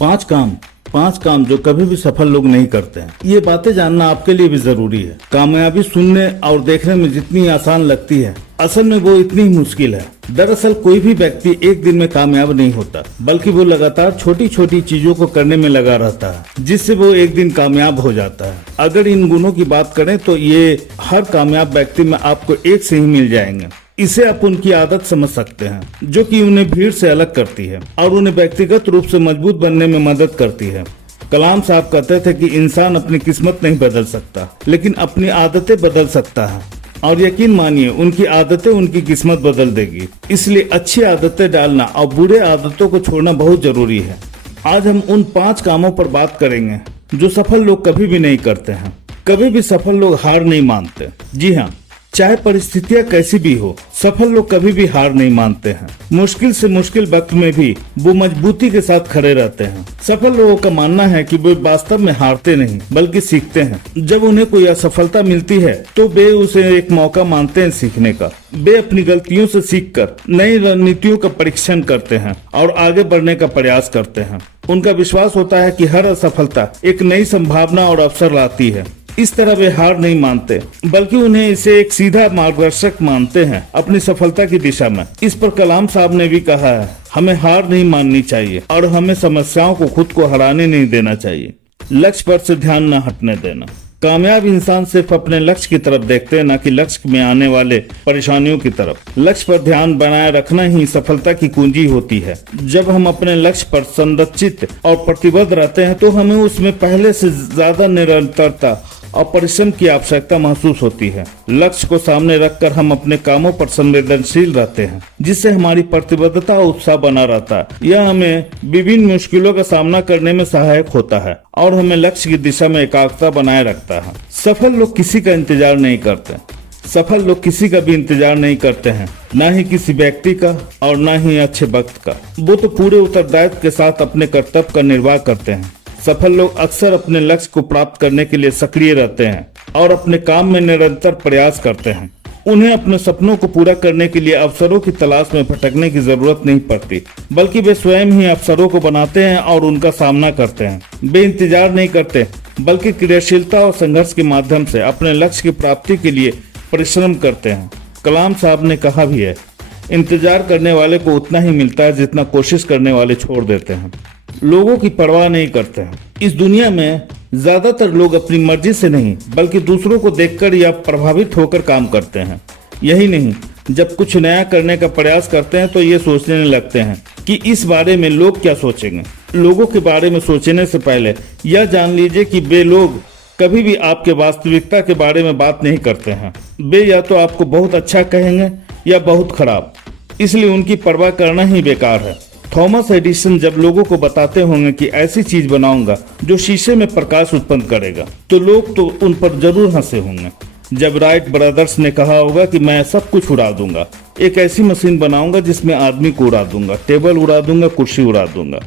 पांच काम जो कभी भी सफल लोग नहीं करते हैं। ये बातें जानना आपके लिए भी जरूरी है। कामयाबी सुनने और देखने में जितनी आसान लगती है, असल में वो इतनी ही मुश्किल है। दरअसल कोई भी व्यक्ति एक दिन में कामयाब नहीं होता, बल्कि वो लगातार छोटी छोटी चीजों को करने में लगा रहता है, जिससे वो एक दिन कामयाब हो जाता है। अगर इन गुणों की बात करें तो ये हर कामयाब व्यक्ति में आपको एक से ही मिल जाएंगे। इसे आप उनकी आदत समझ सकते हैं, जो कि उन्हें भीड़ से अलग करती है और उन्हें व्यक्तिगत रूप से मजबूत बनने में मदद करती है। कलाम साहब कहते थे कि इंसान अपनी किस्मत नहीं बदल सकता, लेकिन अपनी आदतें बदल सकता है। और यकीन मानिए, उनकी आदतें उनकी किस्मत बदल देगी। इसलिए अच्छी आदतें डालना और बुरे आदतों को छोड़ना बहुत जरूरी है। आज हम उन 5 कामों पर बात करेंगे जो सफल लोग कभी भी नहीं करते हैं। कभी भी सफल लोग हार नहीं मानते। जी हाँ, चाहे परिस्थितियां कैसी भी हो, सफल लोग कभी भी हार नहीं मानते हैं। मुश्किल से मुश्किल वक्त में भी वो मजबूती के साथ खड़े रहते हैं। सफल लोगों का मानना है कि वे वास्तव में हारते नहीं, बल्कि सीखते हैं। जब उन्हें कोई असफलता मिलती है तो वे उसे एक मौका मानते हैं सीखने का। वे अपनी गलतियों से सीखकर नई रणनीतियों का परीक्षण करते हैं और आगे बढ़ने का प्रयास करते हैं। उनका विश्वास होता है कि हर असफलता एक नई संभावना और अवसर लाती है। इस तरह वे हार नहीं मानते, बल्कि उन्हें इसे एक सीधा मार्गदर्शक मानते हैं अपनी सफलता की दिशा में। इस पर कलाम साहब ने भी कहा है, हमें हार नहीं माननी चाहिए और हमें समस्याओं को खुद को हराने नहीं देना चाहिए। लक्ष्य पर से ध्यान न हटने देना। कामयाब इंसान सिर्फ अपने लक्ष्य की तरफ देखते हैं, न कि लक्ष्य में आने वाले परेशानियों की तरफ। लक्ष्य पर ध्यान बनाए रखना ही सफलता की कुंजी होती है। जब हम अपने लक्ष्य पर संरचित और प्रतिबद्ध रहते हैं तो हमें उसमें पहले से ज्यादा निरंतरता और परिश्रम की आवश्यकता महसूस होती है। लक्ष्य को सामने रखकर हम अपने कामों पर संवेदनशील रहते हैं, जिससे हमारी प्रतिबद्धता और उत्साह बना रहता है। यह हमें विभिन्न मुश्किलों का सामना करने में सहायक होता है और हमें लक्ष्य की दिशा में एकाग्रता बनाए रखता है। सफल लोग किसी का इंतजार नहीं करते। सफल लोग किसी का भी इंतजार नहीं करते हैं, न ही किसी व्यक्ति का और न ही अच्छे वक्त का। वो तो पूरे उत्तरदायित्व के साथ अपने कर्तव्य का निर्वाह करते हैं। सफल लोग अक्सर अपने लक्ष्य को प्राप्त करने के लिए सक्रिय रहते हैं और अपने काम में निरंतर प्रयास करते हैं। उन्हें अपने सपनों को पूरा करने के लिए अवसरों की तलाश में भटकने की जरूरत नहीं पड़ती, बल्कि वे स्वयं ही अवसरों को बनाते हैं और उनका सामना करते हैं। वे इंतजार नहीं करते, बल्कि क्रियाशीलता और संघर्ष के माध्यम से अपने लक्ष्य की प्राप्ति के लिए परिश्रम करते हैं। कलाम साहब ने कहा भी है, इंतजार करने वाले को उतना ही मिलता है जितना कोशिश करने वाले छोड़ देते हैं। लोगों की परवाह नहीं करते हैं। इस दुनिया में ज्यादातर लोग अपनी मर्जी से नहीं, बल्कि दूसरों को देखकर या प्रभावित होकर काम करते हैं। यही नहीं, जब कुछ नया करने का प्रयास करते हैं तो ये सोचने लगते हैं कि इस बारे में लोग क्या सोचेंगे। लोगों के बारे में सोचने से पहले यह जान लीजिए कि वे लोग कभी भी आपके वास्तविकता के बारे में बात नहीं करते हैं। वे या तो आपको बहुत अच्छा कहेंगे या बहुत खराब, इसलिए उनकी परवाह करना ही बेकार है। थॉमस एडिसन जब लोगों को बताते होंगे कि ऐसी चीज बनाऊंगा जो शीशे में प्रकाश उत्पन्न करेगा, तो लोग तो उन पर जरूर हंसे होंगे। जब राइट ब्रदर्स ने कहा होगा कि मैं सब कुछ उड़ा दूंगा, एक ऐसी मशीन बनाऊंगा जिसमें आदमी को उड़ा दूंगा, टेबल उड़ा दूंगा, कुर्सी उड़ा दूंगा,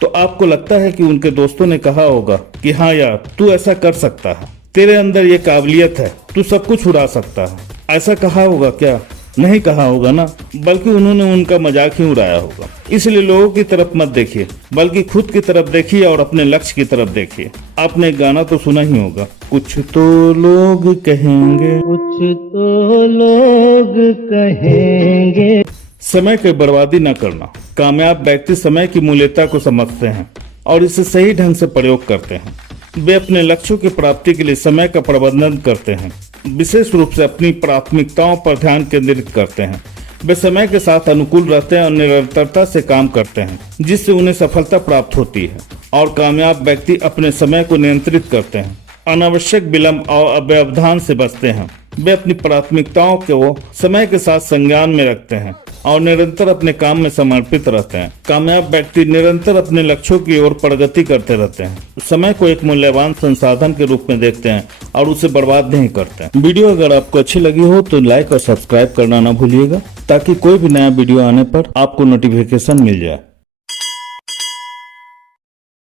तो आपको लगता है कि उनके दोस्तों ने कहा होगा कि हाँ यार, तू ऐसा कर सकता है, तेरे अंदर ये काबिलियत है, तू सब कुछ उड़ा सकता है। ऐसा कहा होगा क्या? नहीं कहा होगा ना, बल्कि उन्होंने उनका मजाक ही उड़ाया होगा। इसलिए लोगों की तरफ मत देखिए, बल्कि खुद की तरफ देखिए और अपने लक्ष्य की तरफ देखिए। आपने एक गाना तो सुना ही होगा, कुछ तो लोग कहेंगे, कुछ तो लोग कहेंगे। समय की बर्बादी न करना। कामयाब व्यक्ति समय की मूल्यता को समझते हैं और इसे सही ढंग से प्रयोग करते हैं। वे अपने लक्ष्यों की प्राप्ति के लिए समय का प्रबंधन करते हैं, विशेष रूप से अपनी प्राथमिकताओं पर ध्यान केंद्रित करते हैं। वे समय के साथ अनुकूल रहते हैं और निरंतरता से काम करते हैं, जिससे उन्हें सफलता प्राप्त होती है। और कामयाब व्यक्ति अपने समय को नियंत्रित करते हैं, अनावश्यक विलंब और अव्यवधान से बचते हैं। वे अपनी प्राथमिकताओं को समय के साथ संज्ञान में रखते हैं और निरंतर अपने काम में समर्पित रहते हैं। कामयाब व्यक्ति निरंतर अपने लक्ष्यों की ओर प्रगति करते रहते हैं, समय को एक मूल्यवान संसाधन के रूप में देखते हैं और उसे बर्बाद नहीं करते। वीडियो अगर आपको अच्छी लगी हो तो लाइक और सब्सक्राइब करना ना भूलिएगा, ताकि कोई भी नया वीडियो आने पर आपको नोटिफिकेशन मिल जाए।